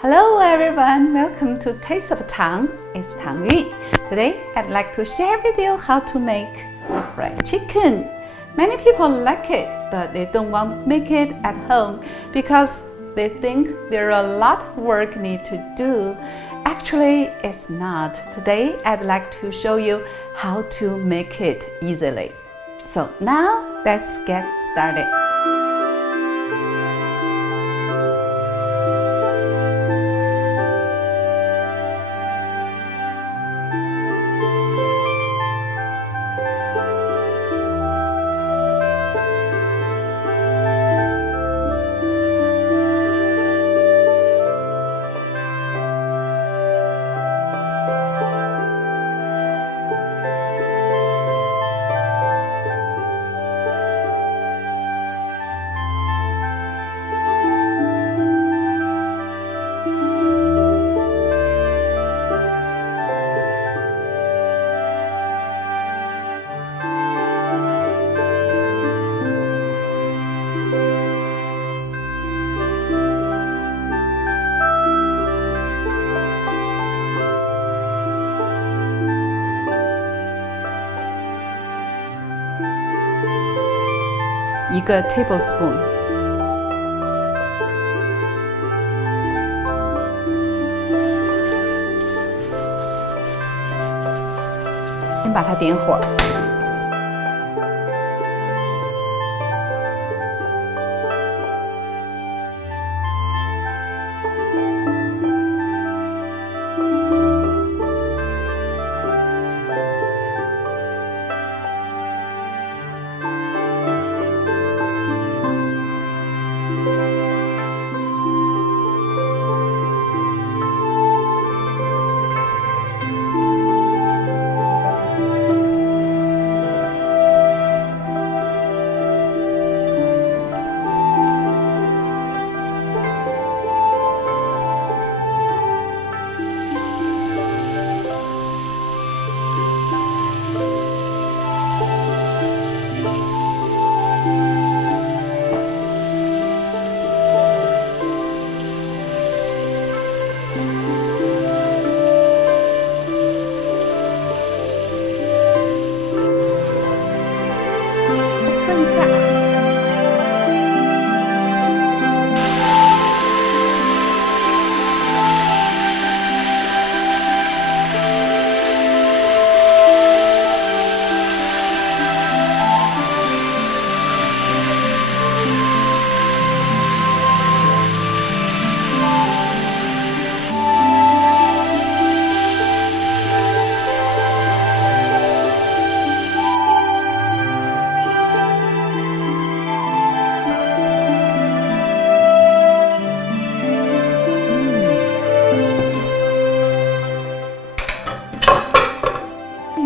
Hello everyone, welcome to Taste of Tang. It's Tang Yu. Today I'd like to share with you how to make fried chicken. Many people like it, but they don't want to make it at home because they think there are a lot of work need to do. Actually, it's not. Today I'd like to show you how to make it easily. So now let's get started. One tablespoon. 先把它点火。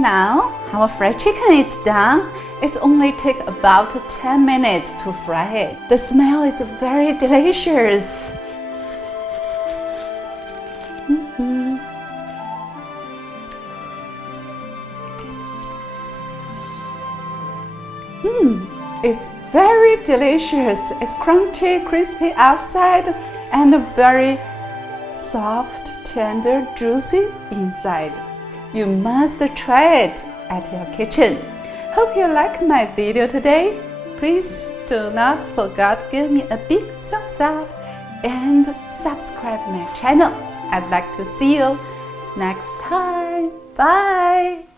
Now our fried chicken is done. It only takes about 10 minutes to fry it. The smell is very delicious. It's very delicious. It's crunchy, crispy outside and very soft, tender, juicy inside. You must try it at your kitchen. Hope you like my video today. Please do not forget to give me a big thumbs up and subscribe my channel. I'd like to see you next time. Bye!